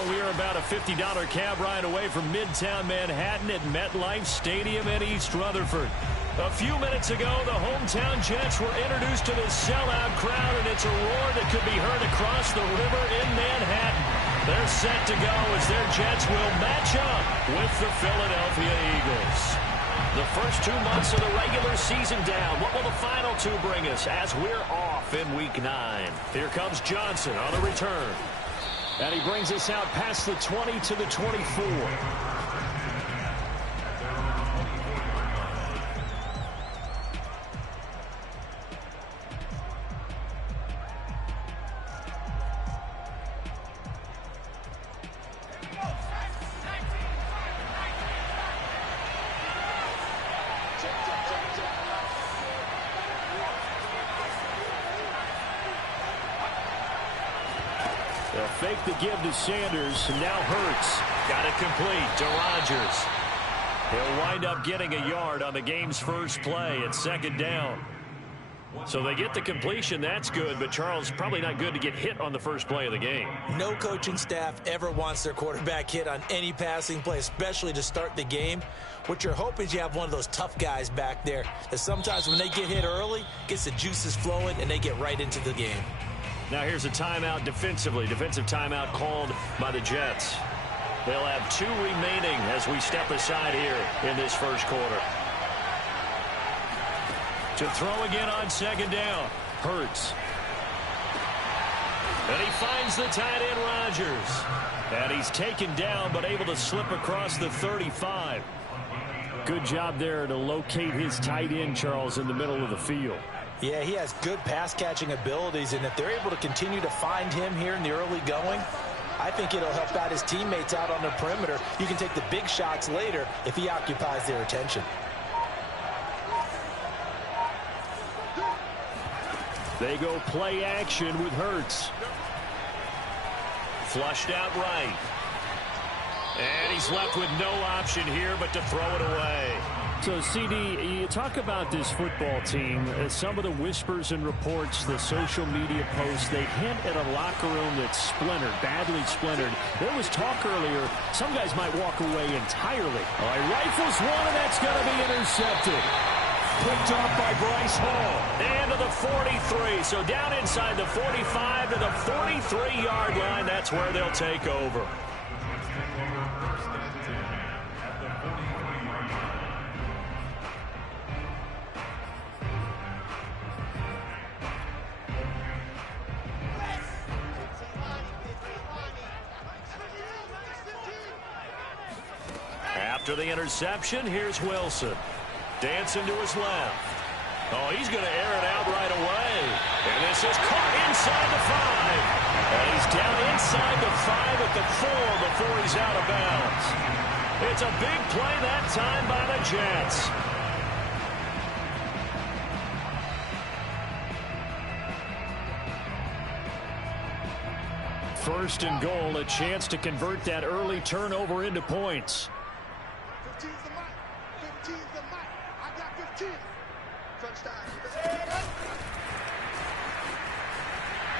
Well, we are about a $50 cab ride away from Midtown Manhattan at MetLife Stadium in East Rutherford. A few minutes ago, the hometown Jets were introduced to this sellout crowd, and it's a roar that could be heard across the river in Manhattan. They're set to go as their Jets will match up with the Philadelphia Eagles. The first 2 months of the regular season down. What will the final 2 bring us as we're off in Week 9? Here comes Johnson on the return. And he brings us out past the 20 to the 24. They'll fake the give to Sanders, and now Hurts. Got it complete to Rodgers. He'll wind up getting a yard on the game's first play at 2nd down. So they get the completion, that's good, but Charles, probably not good to get hit on the first play of the game. No coaching staff ever wants their quarterback hit on any passing play, especially to start the game. What you're hoping is you have one of those tough guys back there that sometimes when they get hit early, gets the juices flowing, and they get right into the game. Now here's a timeout defensively. Defensive timeout called by the Jets. They'll have 2 remaining as we step aside here in this first quarter. To throw again on 2nd down. Hurts. And he finds the tight end Rodgers. And he's taken down but able to slip across the 35. Good job there to locate his tight end, Charles, in the middle of the field. Yeah, he has good pass-catching abilities, and if they're able to continue to find him here in the early going, I think it'll help out his teammates out on the perimeter. You can take the big shots later if he occupies their attention. They go play action with Hurts. Flushed out right. And he's left with no option here but to throw it away. So, CD, you talk about this football team. Some of the whispers and reports, the social media posts, they hint at a locker room that's splintered, badly splintered. There was talk earlier, some guys might walk away entirely. All right, rifles one, and that's going to be intercepted. Picked off by Bryce Hall. And to the 43. So down inside the 45 to the 43-yard line. That's where they'll take over. After the interception, here's Wilson. Dancing to his left. Oh, he's going to air it out right away. And this is caught inside the 5. And he's down inside the 5 at the 4 before he's out of bounds. It's a big play that time by the Jets. First and goal, a chance to convert that early turnover into points. 15's the mic. 15's the mic. I got 15.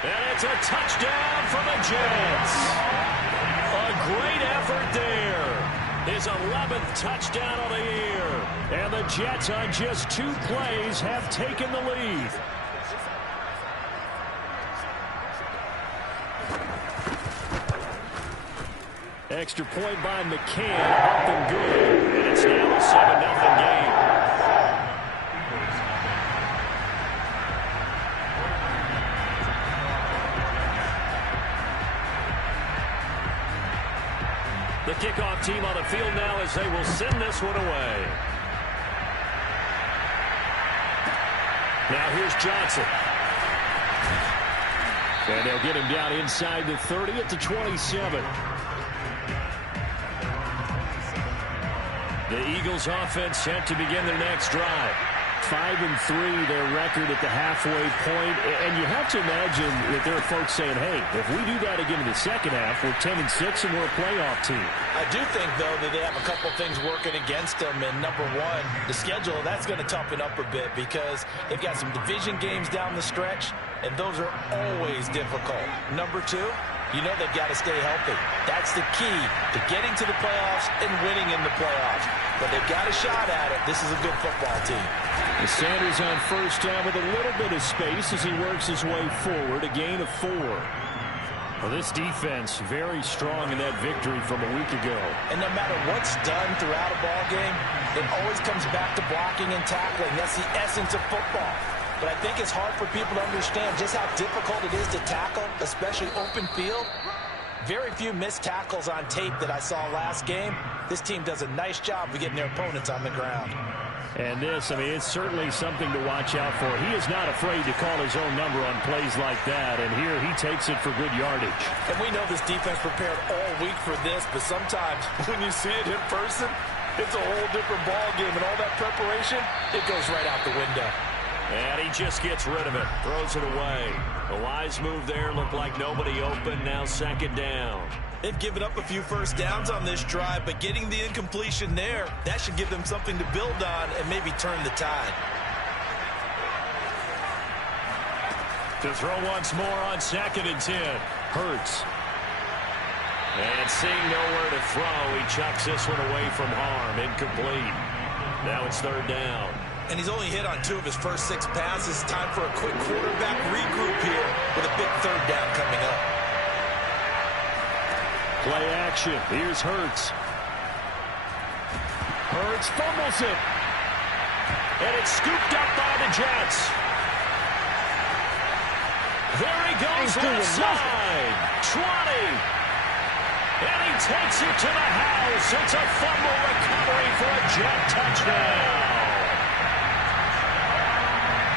And it's a touchdown for the Jets. A great effort there. His 11th touchdown of the year. And the Jets on just 2 plays have taken the lead. Extra point by McCann, up and good. And it's now a 7-0 game. The kickoff team on the field now as they will send this one away. Now here's Johnson. And they'll get him down inside the 30 at the 27. The Eagles offense set to begin their next drive. 5-3, their record at the halfway point. And you have to imagine that there are folks saying, hey, if we do that again in the second half, we're 10-6 and we're a playoff team. I do think, though, that they have a couple things working against them. And number one, the schedule, that's going to toughen up a bit because they've got some division games down the stretch, and those are always difficult. Number two, you know they've got to stay healthy. That's the key to getting to the playoffs and winning in the playoffs. But they've got a shot at it. This is a good football team. Sanders on first down with a little bit of space as he works his way forward, a gain of 4. Well, this defense very strong in that victory from a week ago. And no matter what's done throughout a ball game, it always comes back to blocking and tackling. That's the essence of football. But I think it's hard for people to understand just how difficult it is to tackle, especially open field. Very few missed tackles on tape that I saw last game. This team does a nice job of getting their opponents on the ground. And this, I mean, it's certainly something to watch out for. He is not afraid to call his own number on plays like that, and here he takes it for good yardage. And we know this defense prepared all week for this, but sometimes when you see it in person, it's a whole different ball game, and all that preparation, it goes right out the window. And he just gets rid of it, throws it away. A wise move there, looked like nobody open, now second down. They've given up a few first downs on this drive, but getting the incompletion there, that should give them something to build on and maybe turn the tide. To throw once more on 2nd and 10. Hurts. And seeing nowhere to throw, he chucks this one away from harm. Incomplete. Now it's 3rd down. And he's only hit on 2 of his first 6 passes. Time for a quick quarterback regroup here with a big 3rd down coming up. Play action. Here's Hurts. Hurts fumbles it. And it's scooped up by the Jets. There he goes left side. 20. And he takes it to the house. It's a fumble recovery for a Jet touchdown.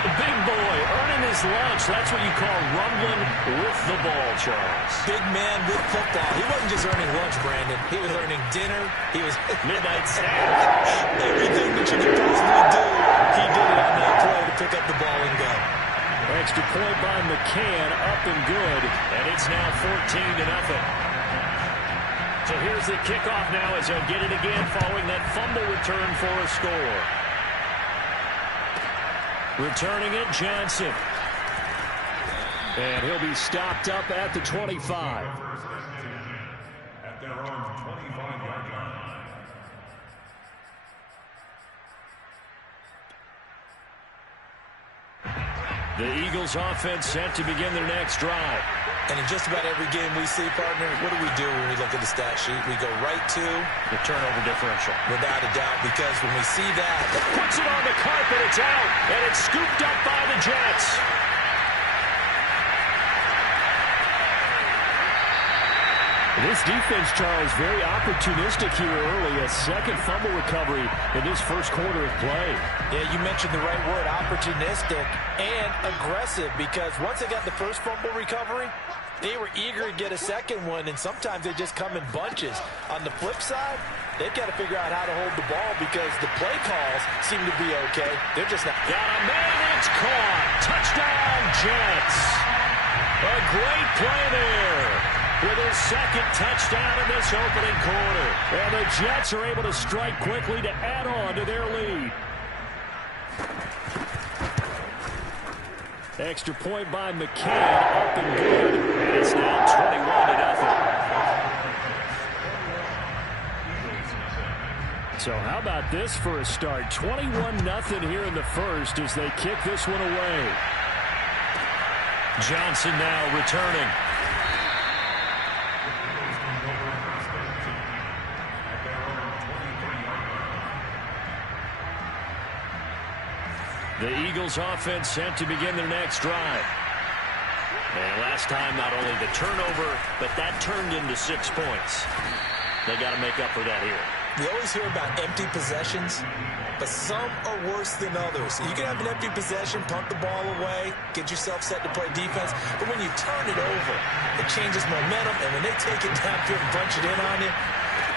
Big boy earning his lunch. That's what you call rumbling with the ball, Charles. Big man with football. He wasn't just earning lunch, Brandon. He was earning dinner. He was midnight snack. Everything that you could possibly do, he did it on that play to pick up the ball and go. Extra point by McCann, up and good. And it's now 14-0. So here's the kickoff now as they'll get it again following that fumble return for a score. Returning it, Johnson. And he'll be stopped up at the 25. At their own 25-yard line. The Eagles offense set to begin their next drive. And in just about every game we see, partner, what do we do when we look at the stat sheet? We go right to the turnover differential. Without a doubt, because when we see that, puts it on the carpet, it's out, and it's scooped up by the Jets. This defense, Charles, very opportunistic here early. A second fumble recovery in this first quarter of play. Yeah, you mentioned the right word, opportunistic and aggressive, because once they got the first fumble recovery, they were eager to get a second one, and sometimes they just come in bunches. On the flip side, they've got to figure out how to hold the ball because the play calls seem to be okay. They're just not. Got a man, it's caught. Touchdown, Jets. A great play there with his second touchdown in this opening quarter. And the Jets are able to strike quickly to add on to their lead. Extra point by McCann, up and good. And it's now 21-0. So how about this for a start? 21-0 here in the first as they kick this one away. Johnson now returning. The Eagles offense set to begin their next drive. And last time, not only the turnover, but that turned into 6 points. They got to make up for that here. We always hear about empty possessions, but some are worse than others. You can have an empty possession, punt the ball away, get yourself set to play defense, but when you turn it over, it changes momentum, and when they take it downfield and bunch it in on you,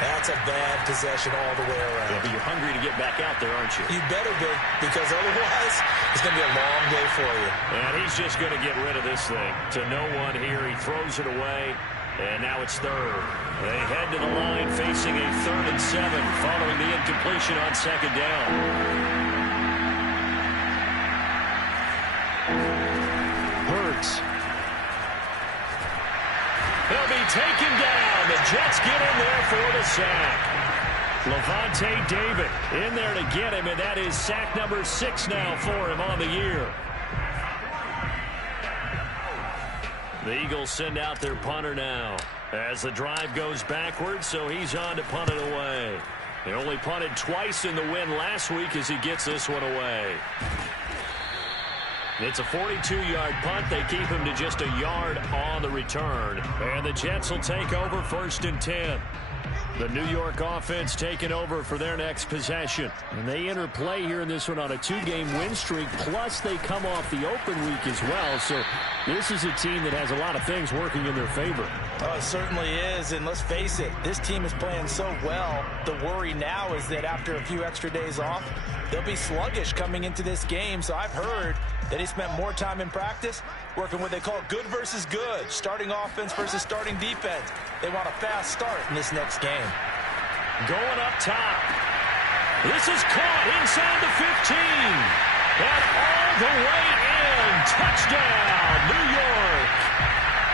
that's a bad possession all the way around. Yeah, but you're hungry to get back out there, aren't you? You better be, because otherwise it's going to be a long day for you. And he's just going to get rid of this thing. To no one here, he throws it away, and now it's third. They head to the line facing a 3rd and 7 following the incompletion on second down. Hurts. He'll be take him down. The Jets get in there for the sack. Lavonte David in there to get him, and that is sack number 6 now for him on the year. The Eagles send out their punter now as the drive goes backwards, so he's on to punt it away. They only punted twice in the win last week as he gets this one away. It's a 42-yard punt. They keep him to just a yard on the return. And the Jets will take over 1st and 10. The New York offense taking over for their next possession. And they enter play here in this one on a 2-game win streak, plus they come off the open week as well. So this is a team that has a lot of things working in their favor. Oh, it certainly is, and let's face it, this team is playing so well. The worry now is that after a few extra days off, they'll be sluggish coming into this game. So I've heard that he spent more time in practice working what they call good versus good, starting offense versus starting defense. They want a fast start in this next game. Going up top. This is caught inside the 15. And all the way in. Touchdown, New York.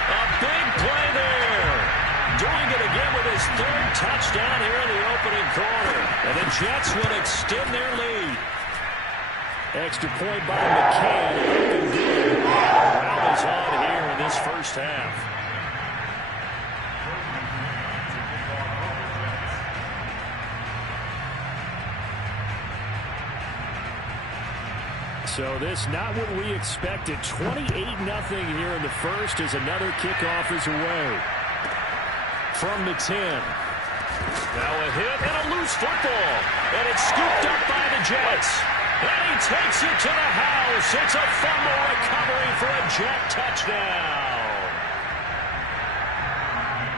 A big play there. Doing it again with his 3rd touchdown here in the opening quarter. And the Jets will extend their lead. Extra point by McCann. Brown is on here in this first half. So this not what we expected. 28-0 here in the first as another kickoff is away. From the 10. Now a hit and a loose football. And it's scooped up by the Jets. And he takes it to the house. It's a fumble recovery for a Jet touchdown.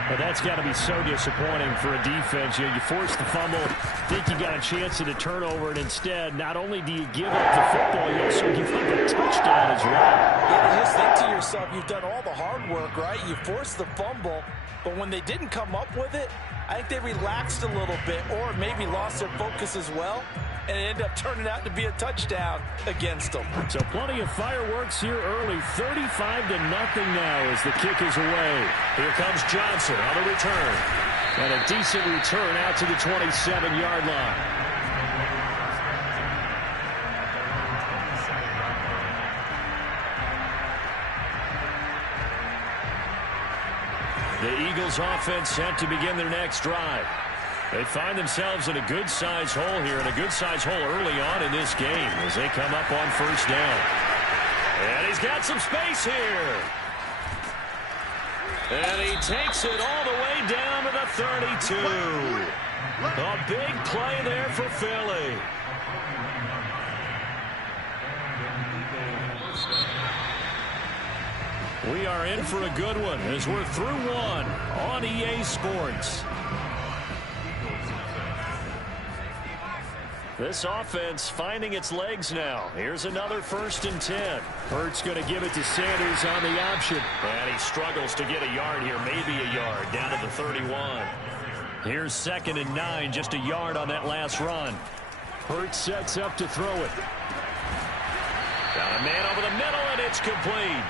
But that's got to be so disappointing for a defense. You force the fumble, think you got a chance at a turnover, and instead, not only do you give up the football, you also give up a touchdown as well. Yeah, just think to yourself, you've done all the hard work, right? You forced the fumble, but when they didn't come up with it, I think they relaxed a little bit or maybe lost their focus as well. And it ended up turning out to be a touchdown against them. So plenty of fireworks here early. 35-0 now as the kick is away. Here comes Johnson on the return. And a decent return out to the 27-yard line. The Eagles offense set to begin their next drive. They find themselves in a good-sized hole here, and a good-sized hole early on in this game as they come up on 1st down. And he's got some space here. And he takes it all the way down to the 32. A big play there for Philly. We are in for a good one as we're through one on EA Sports. This offense finding its legs now. Here's another 1st and 10. Hurts going to give it to Sanders on the option. And he struggles to get a yard here, maybe a yard, down to the 31. Here's 2nd and 9, just a yard on that last run. Hurts sets up to throw it. Got a man over the middle, and it's complete.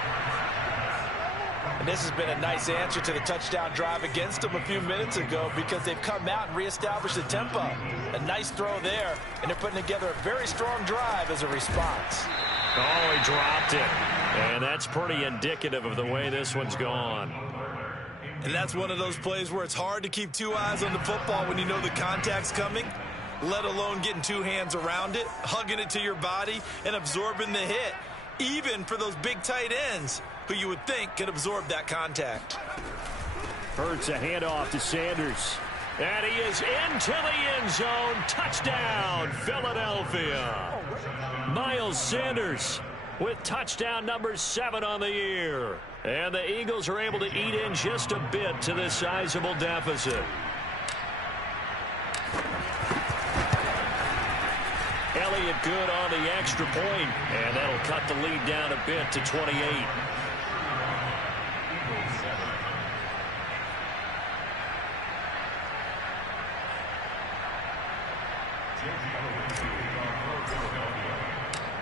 And this has been a nice answer to the touchdown drive against them a few minutes ago because they've come out and reestablished the tempo. A nice throw there, and they're putting together a very strong drive as a response. Oh, he dropped it. And that's pretty indicative of the way this one's gone. And that's one of those plays where it's hard to keep 2 eyes on the football when you know the contact's coming, let alone getting 2 hands around it, hugging it to your body, and absorbing the hit, even for those big tight ends who you would think could absorb that contact. Hurts a handoff to Sanders. And he is into the end zone. Touchdown, Philadelphia. Miles Sanders with touchdown number 7 on the year. And the Eagles are able to eat in just a bit to this sizable deficit. Elliott good on the extra point, and that'll cut the lead down a bit to 28.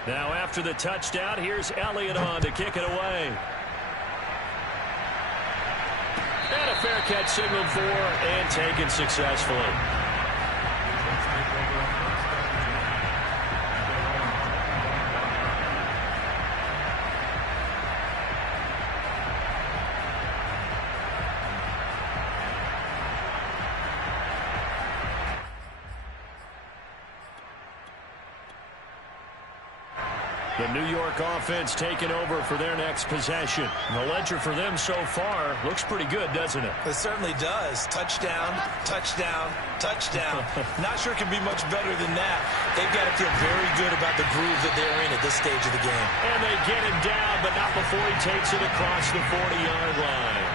Now after the touchdown, here's Elliott on to kick it away. And a fair catch signaled for and taken successfully. The New York offense taking over for their next possession. The ledger for them so far looks pretty good, doesn't it? It certainly does. Touchdown, touchdown, touchdown. Not sure it can be much better than that. They've got to feel very good about the groove that they're in at this stage of the game. And they get him down, but not before he takes it across the 40-yard line.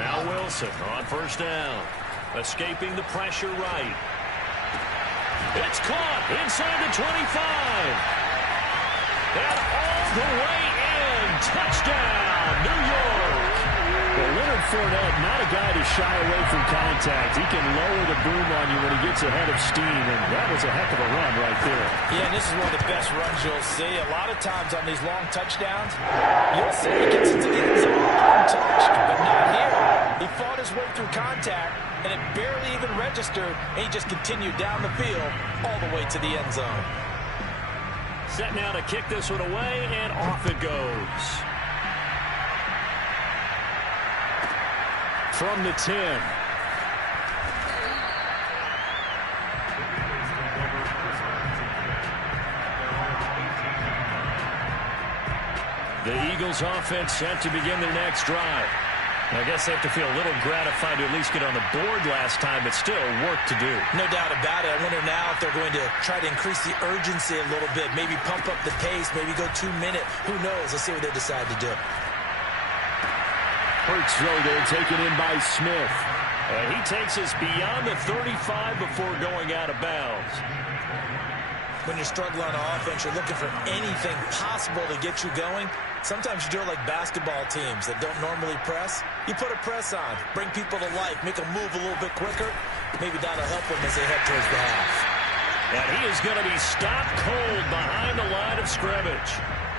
Now Wilson on first down. Escaping the pressure right. It's caught inside the 25. And all the way in. Touchdown, New York. Well, Leonard Fournette, not a guy to shy away from contact. He can lower the boom on you when he gets ahead of steam, and that was a heck of a run right there. Yeah, and this is one of the best runs you'll see. A lot of times on these long touchdowns, you'll see he gets into the end zone untouched, but not here. He fought his way through contact, and it barely even registered, and he just continued down the field all the way to the end zone. Set now to kick this one away, and off it goes. From the 10. The Eagles offense set to begin their next drive. I guess they have to feel a little gratified to at least get on the board last time, but still work to do. No doubt about it. I wonder now if they're going to try to increase the urgency a little bit, maybe pump up the pace, maybe go 2-minute. Who knows? Let's see what they decide to do. Hurts throw there, taken in by Smith. And he takes us beyond the 35 before going out of bounds. When you're struggling on offense, you're looking for anything possible to get you going. Sometimes you do it like basketball teams that don't normally press. You put a press on, bring people to life, make them move a little bit quicker. Maybe that'll help them as they head towards the half. And he is going to be stopped cold behind the line of scrimmage.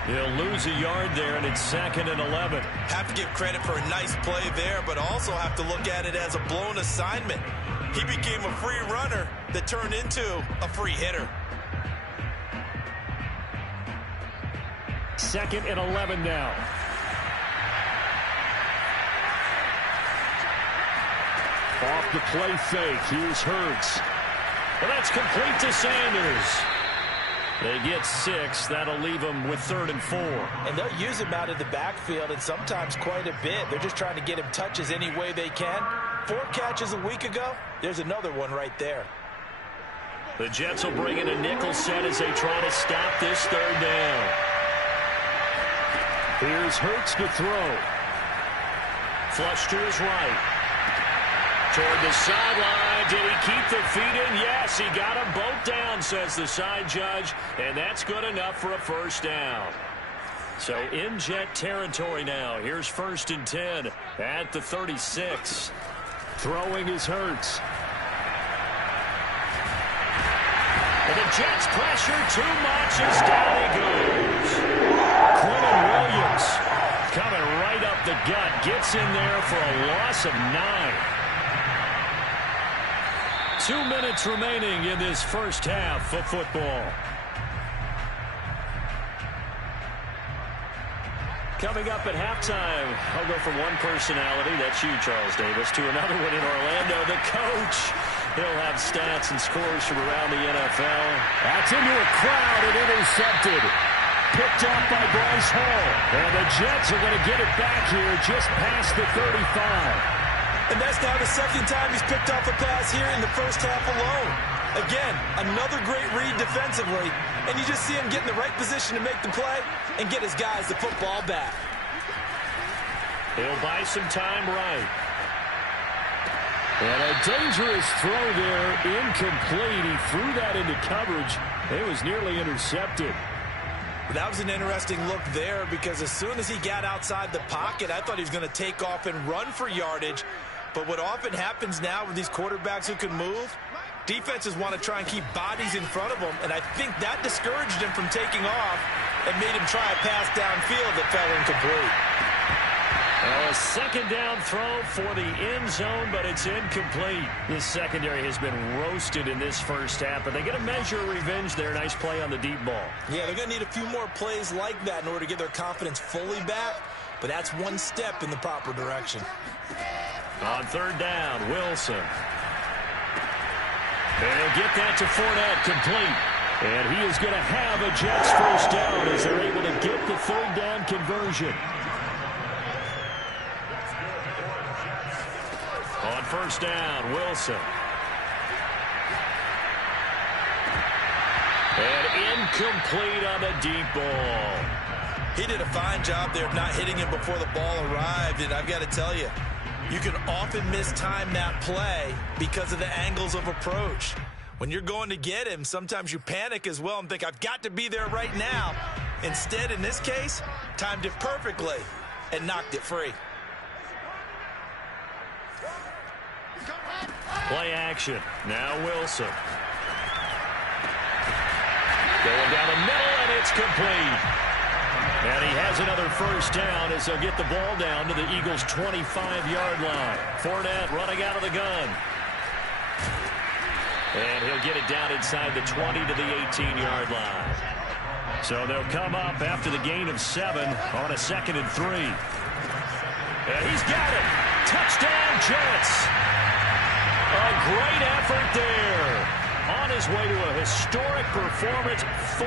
He'll lose a yard there, and it's 2nd and 11. Have to give credit for a nice play there, but also have to look at it as a blown assignment. He became a free runner that turned into a free hitter. 2nd and 11 now. Off the play fake. Here's Hurts. Well, that's complete to Sanders. They get 6. That'll leave them with 3rd and 4. And they'll use him out of the backfield, and sometimes quite a bit. They're just trying to get him touches any way they can. 4 catches a week ago. There's another one right there. The Jets will bring in a nickel set as they try to stop this 3rd down. Here's Hurts to throw. Flush to his right. Toward the sideline. Did he keep the feet in? Yes, he got them both down, says the side judge. And that's good enough for a first down. So in Jet territory now. Here's 1st and 10 at the 36. Throwing is Hurts. And the Jets pressure too much as down he goes. Quentin Williams coming right up the gut. Gets in there for a loss of 9. 2 minutes remaining in this first half of football. Coming up at halftime, I'll go from one personality, that's you, Charles Davis, to another one in Orlando, the coach. He'll have stats and scores from around the NFL. That's into a crowd and intercepted. Picked off by Bryce Hall. And the Jets are going to get it back here just past the 35. And that's now the 2nd time he's picked off a pass here in the first half alone. Again, another great read defensively. And you just see him get in the right position to make the play and get his guys the football back. He'll buy some time right. And a dangerous throw there, incomplete. He threw that into coverage. It was nearly intercepted. That was an interesting look there because as soon as he got outside the pocket, I thought he was going to take off and run for yardage. But what often happens now with these quarterbacks who can move, defenses want to try and keep bodies in front of them, and I think that discouraged him from taking off. and made him try a pass downfield that fell incomplete. A second down throw for the end zone, but it's incomplete. This secondary has been roasted in this first half, but they get a measure of revenge there. Nice play on the deep ball. Yeah, they're going to need a few more plays like that in order to get their confidence fully back, but that's one step in the proper direction. On third down, Wilson. And he'll get that to Fournette, complete. And he is going to have a Jets first down as they're able to get the third down conversion. On first down, Wilson. And incomplete on the deep ball. He did a fine job there of not hitting him before the ball arrived, and I've got to tell you, you can often mistime that play because of the angles of approach. When you're going to get him, sometimes you panic as well and think, I've got to be there right now. Instead, in this case, timed it perfectly and knocked it free. Play action. Now Wilson. Going down the middle, and it's complete. And he has another first down as they'll get the ball down to the Eagles' 25-yard line. Fournette running out of the gun. And he'll get it down inside the 20 to the 18-yard line. So they'll come up after the gain of 7 on a 2nd and 3. And he's got it. Touchdown, Jets. A great effort there. On his way to a historic performance, 4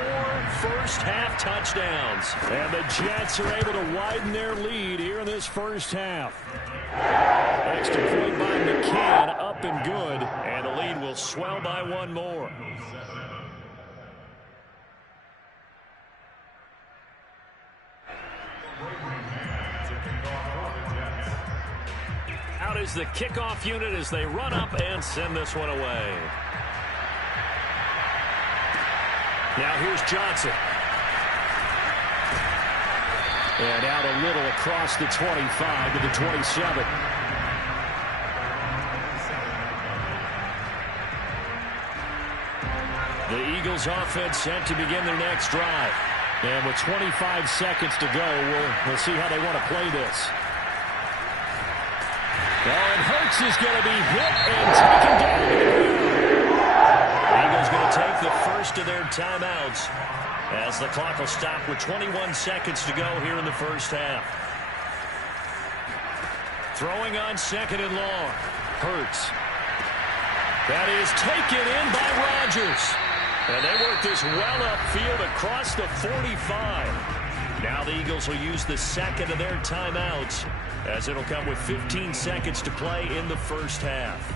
first-half touchdowns. And the Jets are able to widen their lead here in this first half. Extra point by McCann, up and good. And the lead will swell by 1 more. Out is the kickoff unit as they run up and send this one away. Now here's Johnson. And out a little across the 25 to the 27. The Eagles offense set to begin their next drive. And with 25 seconds to go, we'll see how they want to play this. And Hurts is going to be hit and taken down. The Eagles going to take the first of their timeouts as the clock will stop with 21 seconds to go here in the first half. Throwing on 2nd and long. Hurts. That is taken in by Rodgers. And they work this well upfield across the 45. Now the Eagles will use the second of their timeouts as it'll come with 15 seconds to play in the first half.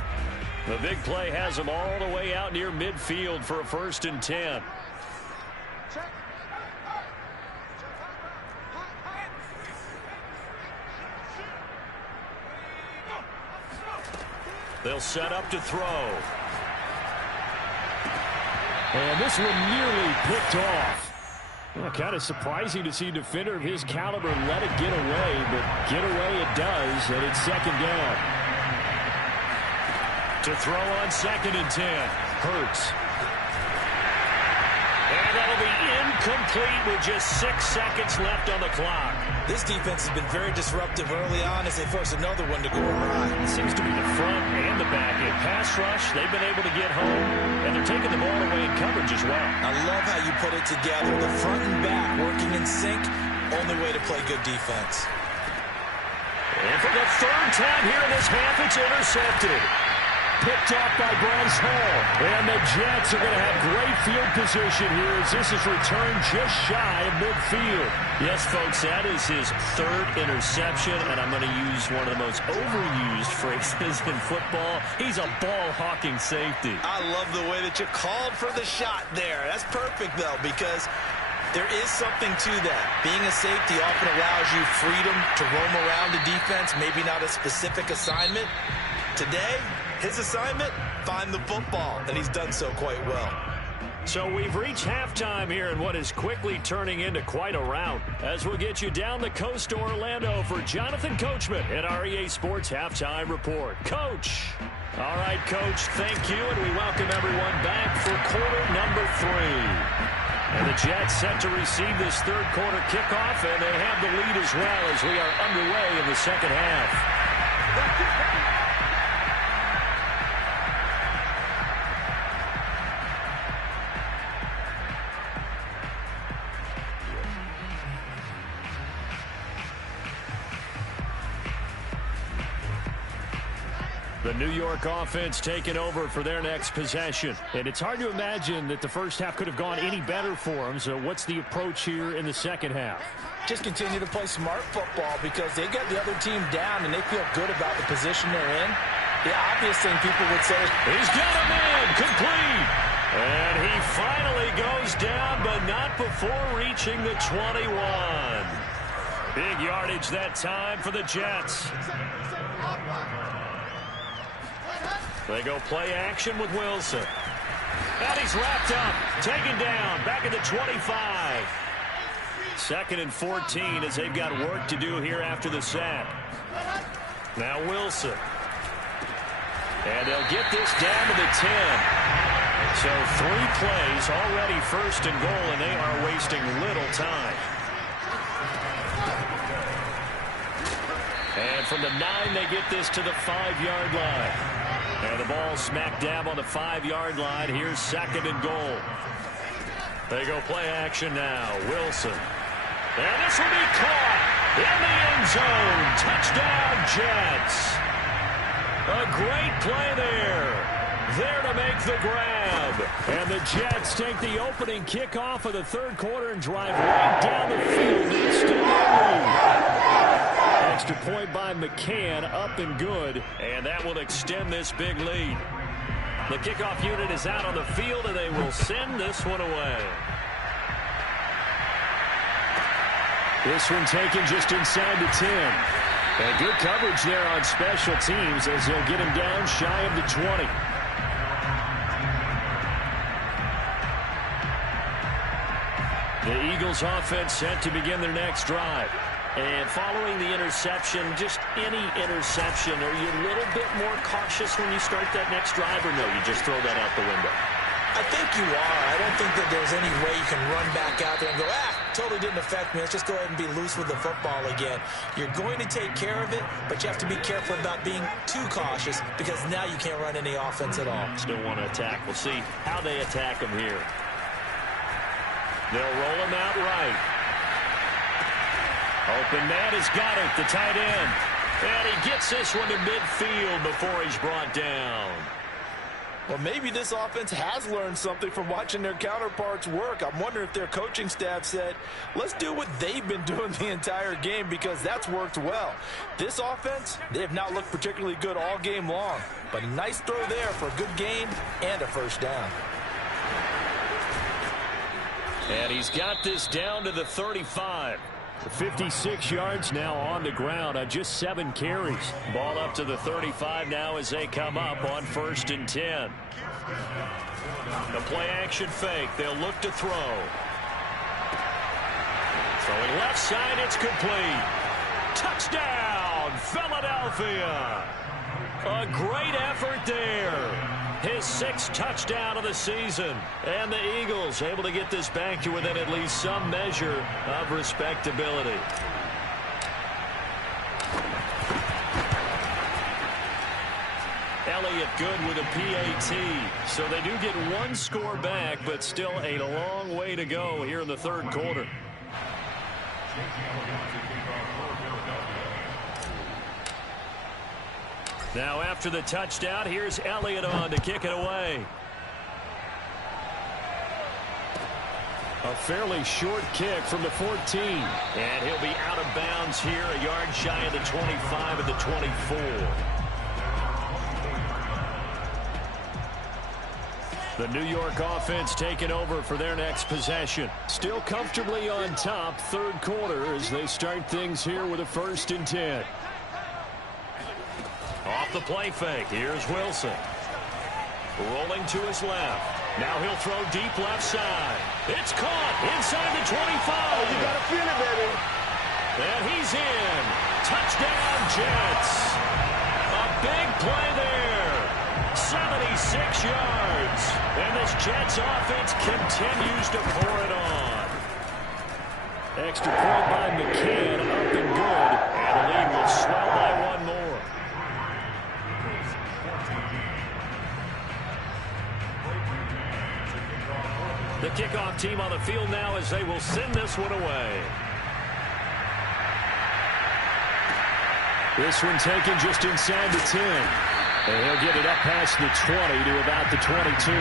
The big play has them all the way out near midfield for a 1st and 10. They'll set up to throw. And this one nearly picked off. Well, kind of surprising to see a defender of his caliber let it get away, but get away it does, and it's 2nd down. To throw on 2nd and 10, Hurts. And that'll be incomplete with just 6 seconds left on the clock. This defense has been very disruptive early on as they force another one to go awry. It seems to be the front and the back. In pass rush, they've been able to get home, and they're taking the ball away in coverage as well. I love how you put it together. The front and back working in sync, only way to play good defense. And for the 3rd time here in this half, it's intercepted. Picked off by Bryce Hall. And the Jets are going to have great field position here as this is returned just shy of midfield. Yes, folks, that is his 3rd interception, and I'm going to use one of the most overused phrases in football. He's a ball-hawking safety. I love the way that you called for the shot there. That's perfect, though, because there is something to that. Being a safety often allows you freedom to roam around the defense, maybe not a specific assignment. Today, his assignment, find the football, and he's done so quite well. So we've reached halftime here in what is quickly turning into quite a rout. As we'll get you down the coast to Orlando for Jonathan Coachman at our EA Sports Halftime Report. Coach. All right, Coach, thank you, and we welcome everyone back for quarter number 3. And the Jets set to receive this third quarter kickoff, and they have the lead as well as we are underway in the second half. The New York offense taking over for their next possession. And it's hard to imagine that the first half could have gone any better for them. So what's the approach here in the second half? Just continue to play smart football because they got the other team down and they feel good about the position they're in. The obvious thing people would say, he's got him in, complete. And he finally goes down, but not before reaching the 21. Big yardage that time for the Jets. They go play action with Wilson. And he's wrapped up, taken down, back at the 25. 2nd and 14 as they've got work to do here after the sack. Now Wilson. And they'll get this down to the 10. So 3 plays, already 1st and goal, and they are wasting little time. And from the 9, they get this to the 5-yard line. And the ball smack dab on the 5-yard line. Here's 2nd and goal. They go play action now. Wilson. And this will be caught in the end zone. Touchdown, Jets. A great play there. There to make the grab. And the Jets take the opening kickoff of the third quarter and drive right down the field to extend their lead. Extra point by McCann, up and good, and that will extend this big lead. The kickoff unit is out on the field, and they will send this one away. This one taken just inside the 10. And good coverage there on special teams as they'll get him down shy of the 20. The Eagles offense set to begin their next drive. And following the interception, just any interception, are you a little bit more cautious when you start that next drive, or no, you just throw that out the window? I think you are. I don't think that there's any way you can run back out there and go, totally didn't affect me. Let's just go ahead and be loose with the football again. You're going to take care of it, but you have to be careful about being too cautious because now you can't run any offense at all. Still want to attack. We'll see how they attack him here. They'll roll him out right. Open man has got it, the tight end. And he gets this one to midfield before he's brought down. Well, maybe this offense has learned something from watching their counterparts work. I'm wondering if their coaching staff said, let's do what they've been doing the entire game because that's worked well. This offense, they have not looked particularly good all game long. But a nice throw there for a good gain and a first down. And he's got this down to the 35. 56 yards now on the ground on just 7 carries. Ball up to the 35 now as they come up on 1st and 10. The play action fake. They'll look to throw. Throwing left side, it's complete. Touchdown, Philadelphia. A great effort there. His 6th touchdown of the season. And the Eagles able to get this back to within at least some measure of respectability. Elliott good with a PAT. So they do get 1 score back, but still a long way to go here in the third quarter. Now after the touchdown, here's Elliott on to kick it away. A fairly short kick from the 14. And he'll be out of bounds here, a yard shy of the 25 of the 24. The New York offense taking over for their next possession. Still comfortably on top, third quarter as they start things here with a 1st and 10. Off the play fake. Here's Wilson. Rolling to his left. Now he'll throw deep left side. It's caught inside the 25. You got to feel it, baby. And he's in. Touchdown, Jets. A big play there. 76 yards. And this Jets offense continues to pour it on. Extra point by McCann, up and good. And the lead will swell by one more. The kickoff team on the field now as they will send this one away. This one taken just inside the 10. And he'll get it up past the 20 to about the 22.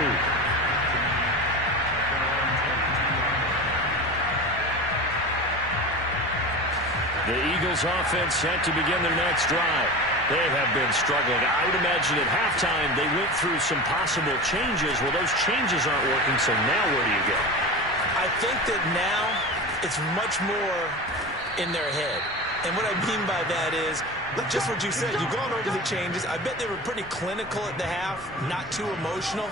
The Eagles offense set to begin their next drive. They have been struggling. I would imagine at halftime they went through some possible changes. Well, those changes aren't working, so now where do you go? I think that now it's much more in their head. And what I mean by that is, just what you said, you've gone over the changes. I bet they were pretty clinical at the half, not too emotional.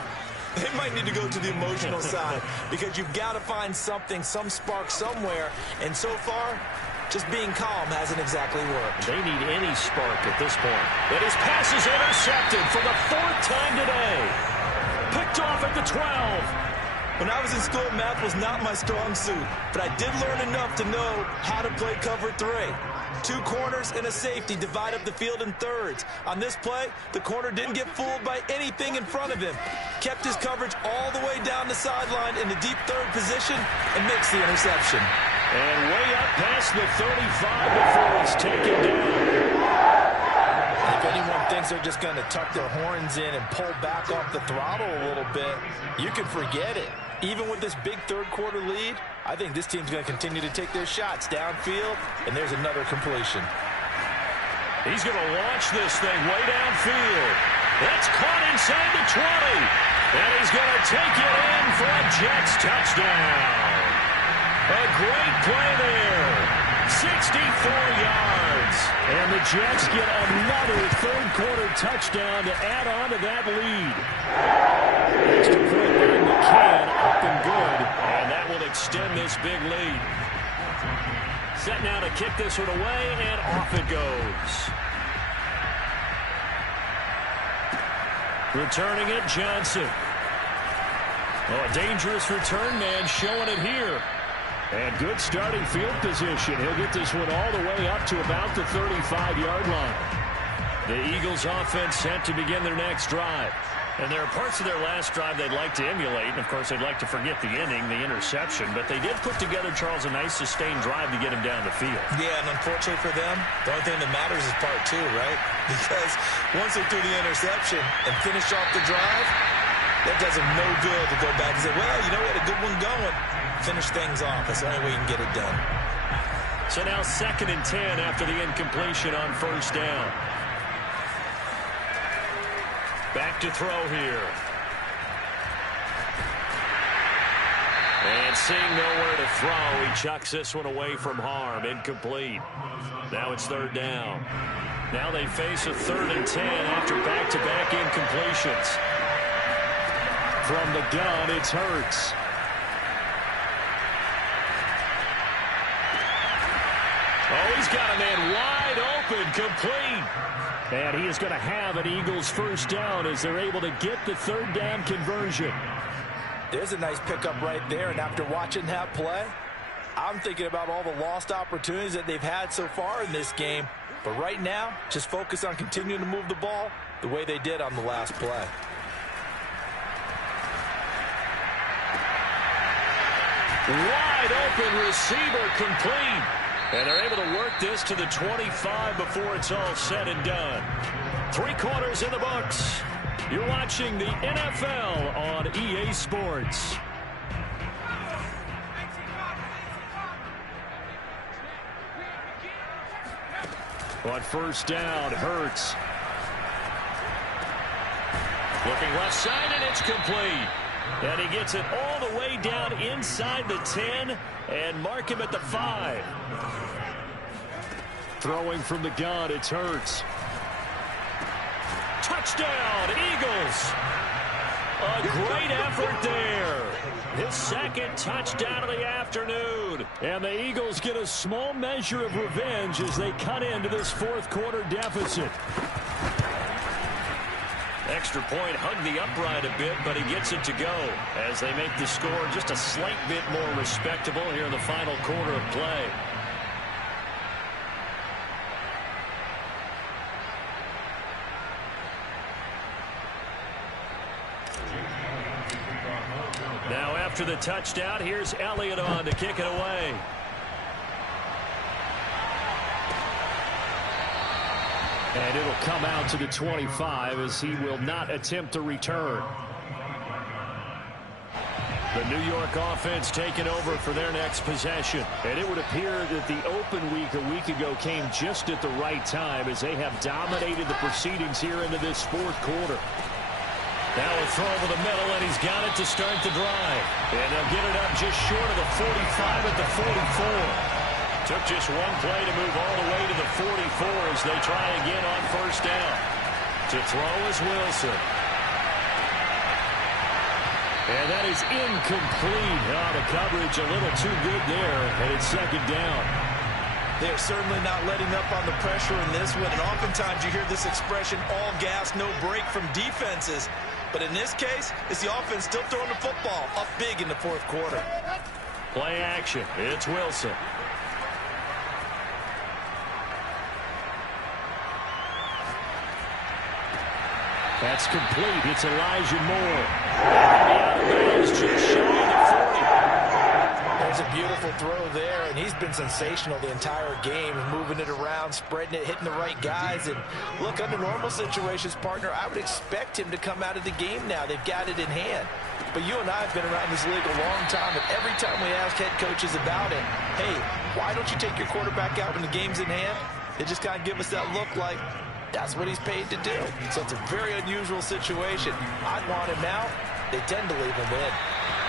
They might need to go to the emotional side because you've got to find something, some spark somewhere. And so far, just being calm hasn't exactly worked. They need any spark at this point. And his pass is intercepted for the 4th time today. Picked off at the 12. When I was in school, math was not my strong suit, but I did learn enough to know how to play cover 3. 2 corners and a safety divide up the field in thirds. On this play, the corner didn't get fooled by anything in front of him. Kept his coverage all the way down the sideline in the deep third position and makes the interception. And way up past the 35 before he's taken down. If anyone thinks they're just going to tuck their horns in and pull back off the throttle a little bit, you can forget it. Even with this big third-quarter lead, I think this team's going to continue to take their shots downfield, and there's another completion. He's going to launch this thing way downfield. That's caught inside the 20. And he's going to take it in for a Jets touchdown. A great play there. 64 yards. And the Jets get another third-quarter touchdown to add on to that lead. Extra point by McCann, up and good. And that will extend this big lead. Set now to kick this one away, and off it goes. Returning it, Johnson. Oh, a dangerous return man showing it here. And good starting field position. He'll get this one all the way up to about the 35-yard line. The Eagles offense set to begin their next drive. And there are parts of their last drive they'd like to emulate. And, of course, they'd like to forget the inning, the interception. But they did put together, Charles, a nice sustained drive to get him down the field. Yeah, and unfortunately for them, the only thing that matters is part 2, right? Because once they threw the interception and finished off the drive, that does them no good to go back and say, well, you know, we had a good one going. Finish things off. That's the only way you can get it done. So now 2nd and 10 after the incompletion on first down. Back to throw here. And seeing nowhere to throw, he chucks this one away from harm. Incomplete. Now it's 3rd down. Now they face a 3rd and 10 after back-to-back incompletions. From the gun, it's Hurts. Oh, he's got a man wide open, complete. And he is going to have an Eagles first down as they're able to get the 3rd down conversion. There's a nice pickup right there, and after watching that play, I'm thinking about all the lost opportunities that they've had so far in this game. But right now, just focus on continuing to move the ball the way they did on the last play. Wide open receiver, complete. And they're able to work this to the 25 before it's all said and done. 3 quarters in the books. You're watching the NFL on EA Sports. On first down, Hurts. Looking left side, and it's complete. And he gets it all the way down inside the 10 and mark him at the 5. Throwing from the gun, it's Hurts. Touchdown, Eagles. A great effort there. His 2nd touchdown of the afternoon. And the Eagles get a small measure of revenge as they cut into this 4th quarter deficit. Extra point, hugged the upright a bit, but he gets it to go as they make the score just a slight bit more respectable here in the final quarter of play. Now after the touchdown, here's Elliott on to kick it away. And it'll come out to the 25 as he will not attempt to return. The New York offense taking over for their next possession. And it would appear that the open week a week ago came just at the right time as they have dominated the proceedings here into this fourth quarter. Now a throw over the middle, and he's got it to start the drive. And they'll get it up just short of the 45 at the 44. Took just one play to move all the way to the 44 as they try again on first down. To throw is Wilson. And that is incomplete. Oh, the coverage a little too good there, and it's second down. They're certainly not letting up on the pressure in this one, and oftentimes you hear this expression, all gas, no break from defenses. But in this case, it's the offense still throwing the football up big in the fourth quarter. Play action. It's Wilson. That's complete. It's Elijah Moore. Out of bounds, just shy of the 40. There's a beautiful throw there, and he's been sensational the entire game, moving it around, spreading it, hitting the right guys. And look, under normal situations, partner, I would expect him to come out of the game now. They've got it in hand. But you and I have been around this league a long time, and every time we ask head coaches about it, hey, why don't you take your quarterback out when the game's in hand? They just kind of give us that look like, that's what he's paid to do. So it's a very unusual situation. I'd want him out. They tend to leave him in.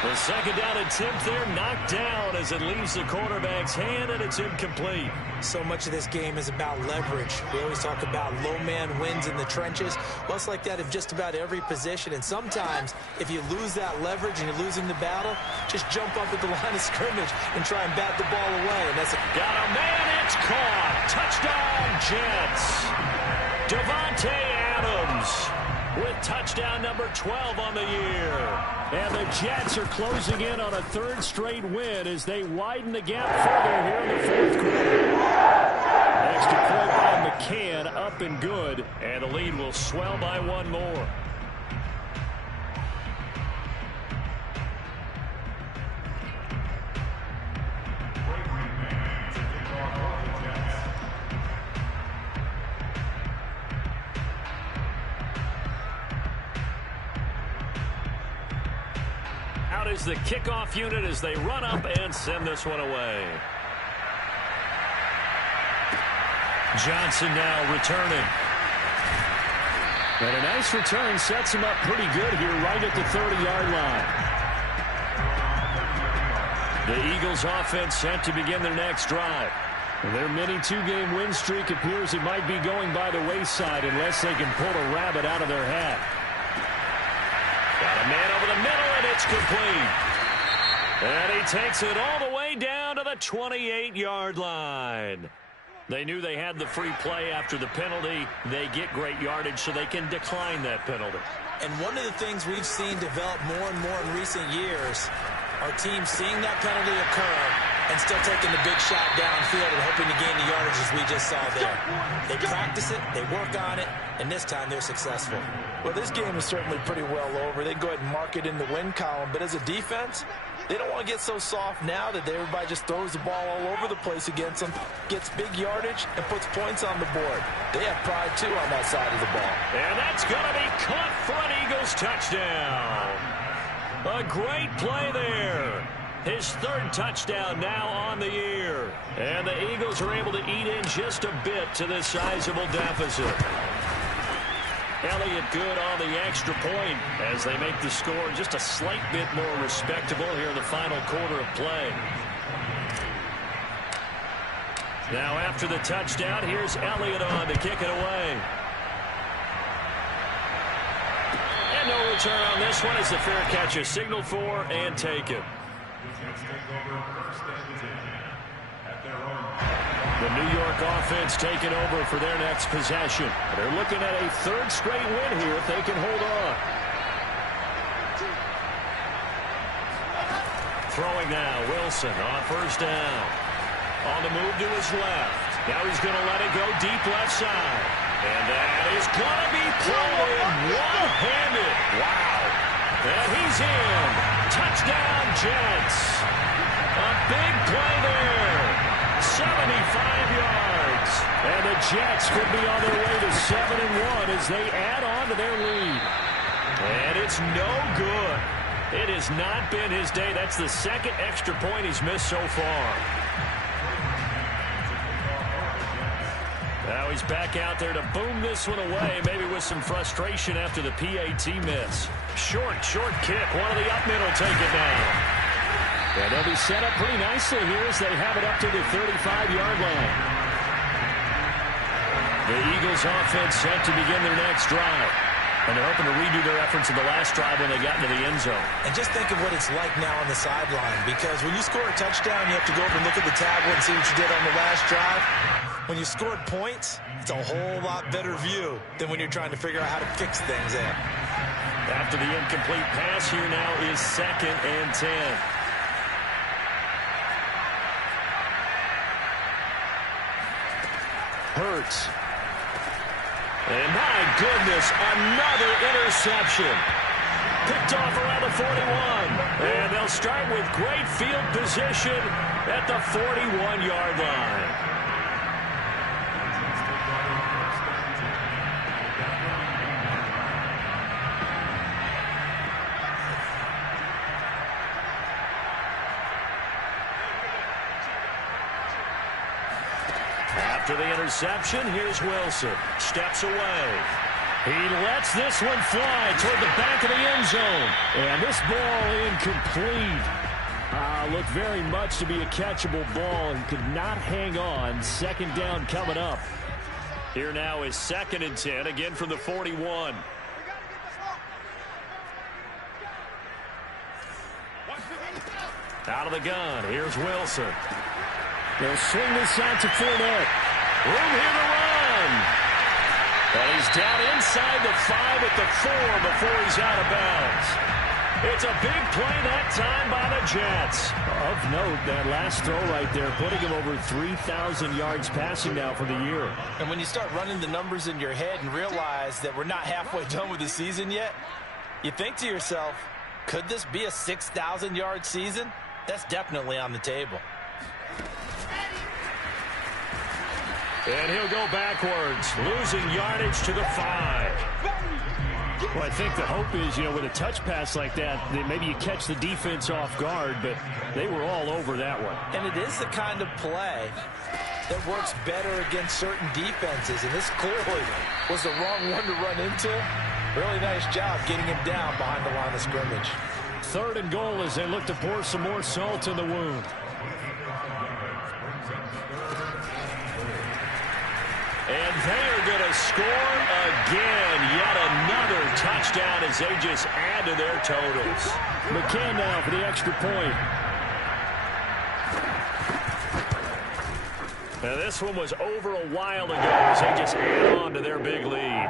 The second down attempt there knocked down as it leaves the quarterback's hand, and it's incomplete. So much of this game is about leverage. We always talk about low man wins in the trenches. Well, it's like that in just about every position. And sometimes, if you lose that leverage and you're losing the battle, just jump up at the line of scrimmage and try and bat the ball away. And that's got a man, it's caught. Touchdown, Jets. Davante Adams with touchdown number 12 on the year. And the Jets are closing in on a third straight win as they widen the gap further here in the fourth quarter. Extra point by McCann, up and good, and the lead will swell by one more. Is the kickoff unit as they run up and send this one away. Johnson now returning. And a nice return sets him up pretty good here right at the 30-yard line. The Eagles offense set to begin their next drive. Their mini two-game win streak appears it might be going by the wayside unless they can pull a rabbit out of their hat. Got a man over the middle, and it's complete. And he takes it all the way down to the 28-yard line. They knew they had the free play after the penalty. They get great yardage so they can decline that penalty. And one of the things we've seen develop more and more in recent years are teams seeing that penalty occur and still taking the big shot downfield and hoping to gain the yardage as we just saw there. They practice it, they work on it, and this time they're successful. Well, this game is certainly pretty well over. They go ahead and mark it in the win column. But as a defense, they don't want to get so soft now that everybody just throws the ball all over the place against them, gets big yardage, and puts points on the board. They have pride, too, on that side of the ball. And that's going to be caught for an Eagles touchdown. A great play there. His third touchdown now on the year. And the Eagles are able to eat in just a bit to this sizable deficit. Elliott good on the extra point as they make the score just a slight bit more respectable here in the final quarter of play. Now after the touchdown, here's Elliott on to kick it away. And no return on this one as the fair catch is signaled for and taken. Jets take over first and 10 at their own The New York offense taking over for their next possession. They're looking at a third straight win here if they can hold on. Throwing now, Wilson on first down. On the move to his left. Now he's going to let it go deep left side. And that is going to be pulled in one-handed. Wow. And he's in. Touchdown, Jets. A big play there. 75 yards. And the Jets could be on their way to 7-1 as they add on to their lead. And it's no good. It has not been his day. That's the second extra point he's missed so far. Now he's back out there to boom this one away, maybe with some frustration after the PAT miss. Short kick. One of the up middle take it down. And they'll be set up pretty nicely here as they have it up to the 35-yard line. The Eagles offense set to begin their next drive. And they're hoping to redo their efforts in the last drive when they got into the end zone. And just think of what it's like now on the sideline, because when you score a touchdown, you have to go over and look at the tablet and see what you did on the last drive. When you scored points, it's a whole lot better view than when you're trying to figure out how to fix things there. After the incomplete pass, here now is 2nd and 10. Hurts. And my goodness, another interception. Picked off around the 41. And they'll start with great field position at the 41-yard line. After the interception, here's Wilson. Steps away. He lets this one fly toward the back of the end zone. And this ball incomplete. Looked very much to be a catchable ball and could not hang on. 2nd down coming up. Here now is 2nd and 10, again from the 41. Out of the gun, here's Wilson. They'll swing this out to Fournette. Room here to run. And he's down inside the 5 at the 4 before he's out of bounds. It's a big play that time by the Jets. Of note, that last throw right there, putting him over 3,000 yards passing now for the year. And when you start running the numbers in your head and realize that we're not halfway done with the season yet, you think to yourself, could this be a 6,000-yard season? That's definitely on the table. And he'll go backwards, losing yardage to the 5. Well, I think the hope is, with a touch pass like that maybe you catch the defense off guard, but they were all over that one. And it is the kind of play that works better against certain defenses, and this clearly was the wrong one to run into. Really nice job getting him down behind the line of scrimmage. 3rd and goal as they look to pour some more salt in the wound. And they're going to score again. Yet another touchdown as they just add to their totals. McCann now for the extra point. Now this one was over a while ago as they just add on to their big lead.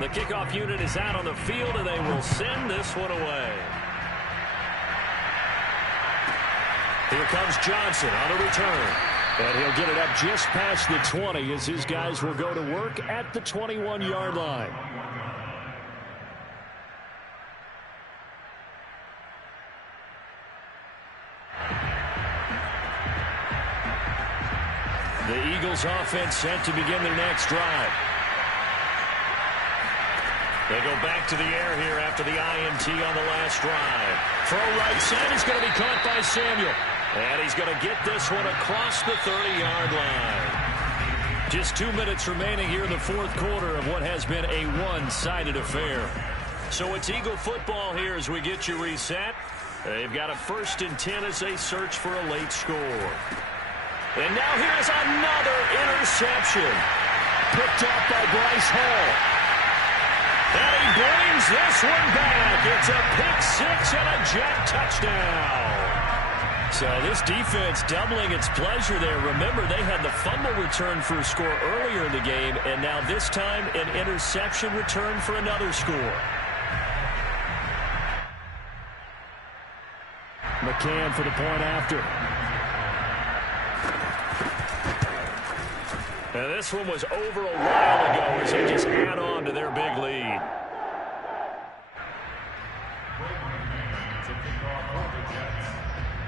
The kickoff unit is out on the field, and they will send this one away. Here comes Johnson on a return. And he'll get it up just past the 20 as his guys will go to work at the 21-yard line. The Eagles offense set to begin their next drive. They go back to the air here after the INT on the last drive. Throw right side is going to be caught by Samuel. And he's going to get this one across the 30-yard line. Just 2 minutes remaining here in the 4th quarter of what has been a one-sided affair. So it's Eagle football here as we get you reset. They've got a 1st and 10 as they search for a late score. And now here's another interception. Picked off by Bryce Hall. And he brings this one back. It's a pick six and a Jet touchdown. So this defense doubling its pleasure there. Remember, they had the fumble return for a score earlier in the game, and now this time an interception return for another score. McCann for the point after. And this one was over a while ago as they just add on to their big lead.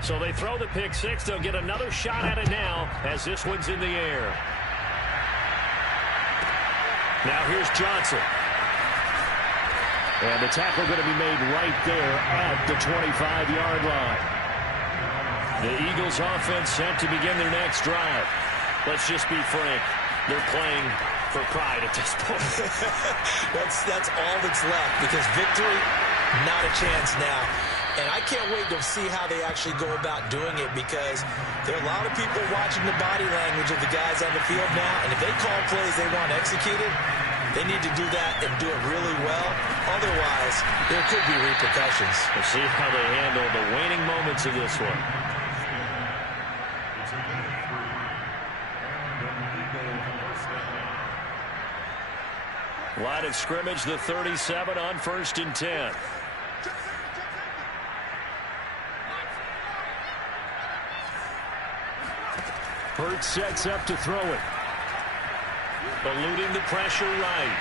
So they throw the pick six. They'll get another shot at it now as this one's in the air. Now here's Johnson. And the tackle going to be made right there at the 25-yard line. The Eagles offense set to begin their next drive. Let's just be frank. They're playing for pride at this point. That's all that's left, because victory, not a chance now. And I can't wait to see how they actually go about doing it, because there are a lot of people watching the body language of the guys on the field now, and if they call plays they want executed, they need to do that and do it really well. Otherwise, there could be repercussions. We'll see how they handle the waning moments of this one. Line of scrimmage, the 37 on 1st and 10. Hurts sets up to throw it. Eluding the pressure right.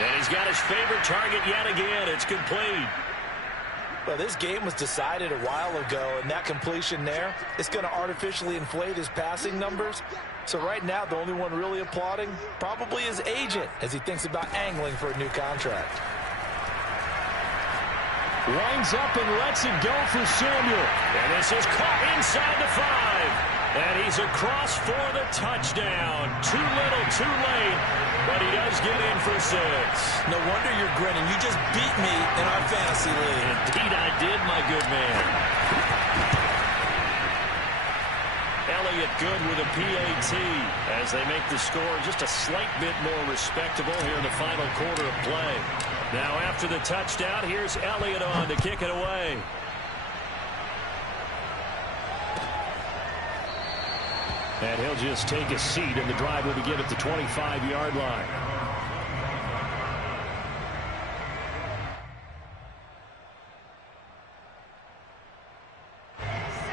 And he's got his favorite target yet again. It's complete. Well, this game was decided a while ago, and that completion there is going to artificially inflate his passing numbers. So right now, the only one really applauding probably his agent as he thinks about angling for a new contract. Winds up and lets it go for Samuel. And this is caught inside the 5. And he's across for the touchdown. Too little, too late. But he does get in for 6. No wonder you're grinning. You just beat me in our fantasy league. Indeed I did, my good man. Elliott good with a PAT as they make the score just a slight bit more respectable here in the final quarter of play. Now after the touchdown, here's Elliott on to kick it away. And he'll just take a seat, and the drive will begin at the 25-yard line.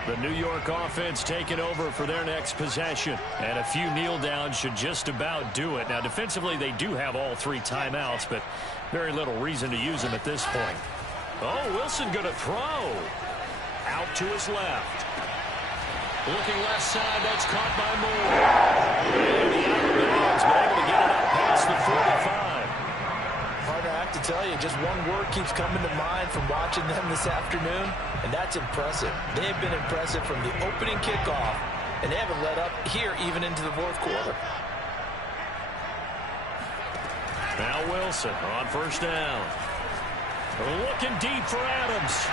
The New York offense taking over for their next possession. And a few kneel downs should just about do it. Now, defensively, they do have all 3 timeouts, but very little reason to use them at this point. Oh, Wilson going to throw. Out to his left. Looking left side, that's caught by Moore. And the out of bounds, but able to get it up past the 45. Hard, I have to tell you, just one word keeps coming to mind from watching them this afternoon, and that's impressive. They have been impressive from the opening kickoff, and they haven't let up here even into the 4th quarter. Now Wilson on 1st down. Looking deep for Adams.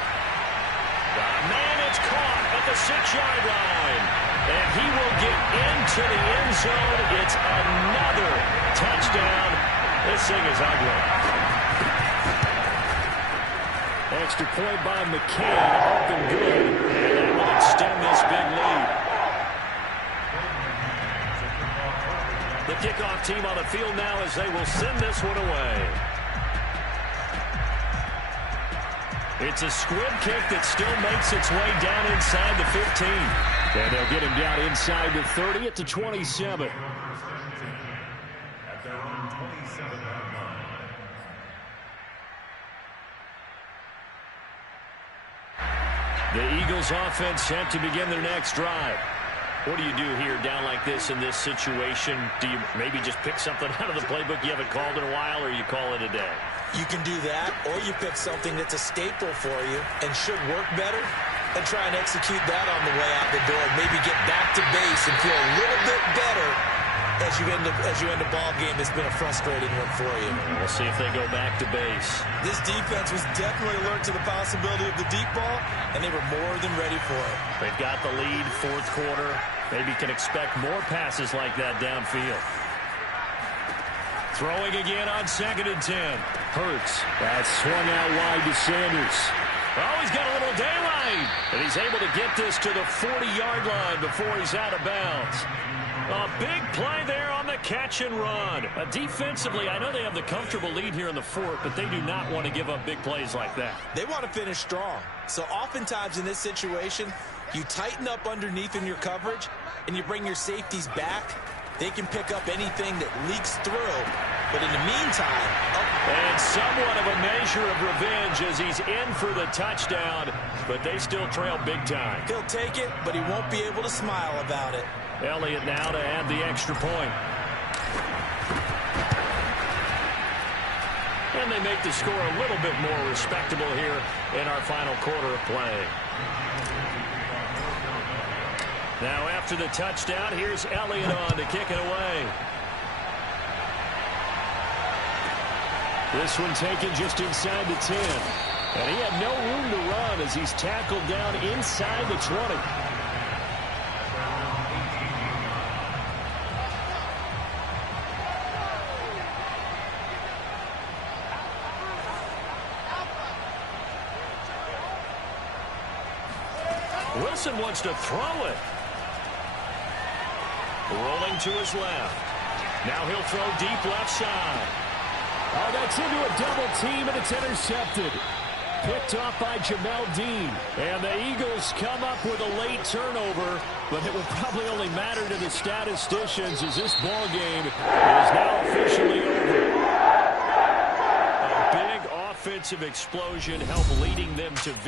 Man, it's caught at the 6-yard line. And he will get into the end zone. It's another touchdown. This thing is ugly. Extra point by McCann, up and good. And that will extend this big lead. The kickoff team on the field now as they will send this one away. It's a squib kick that still makes its way down inside the 15. And they'll get him down inside the 30 at the 27. At their own 27-yard line. The Eagles offense set to begin their next drive. What do you do here down like this in this situation? Do you maybe just pick something out of the playbook you haven't called in a while, or you call it a day? You can do that, or you pick something that's a staple for you and should work better and try and execute that on the way out the door. Maybe get back to base and feel a little bit better as you end a ball game that's been a frustrating one for you. We'll see if they go back to base. This defense was definitely alert to the possibility of the deep ball, and they were more than ready for it. They've got the lead, 4th quarter. Maybe can expect more passes like that downfield. Throwing again on 2nd and 10. Hurts. That's swung out wide to Sanders. Oh, he's got a little daylight. And he's able to get this to the 40-yard line before he's out of bounds. A big play there on the catch and run. Defensively, I know they have the comfortable lead here in the fourth, but they do not want to give up big plays like that. They want to finish strong. So oftentimes in this situation, you tighten up underneath in your coverage, and you bring your safeties back. They can pick up anything that leaks through. But in the meantime... And somewhat of a measure of revenge as he's in for the touchdown, but they still trail big time. He'll take it, but he won't be able to smile about it. Elliott now to add the extra point. And they make the score a little bit more respectable here in our final quarter of play. Now after the touchdown, here's Elliott on to kick it away. This one taken just inside the 10. And he had no room to run as he's tackled down inside the 20. Wilson wants to throw it. Rolling to his left. Now he'll throw deep left side. Oh, that's into a double team, and it's intercepted. Picked off by Jamel Dean. And the Eagles come up with a late turnover, but it will probably only matter to the statisticians as this ball game is now officially over. A big offensive explosion helped leading them to victory.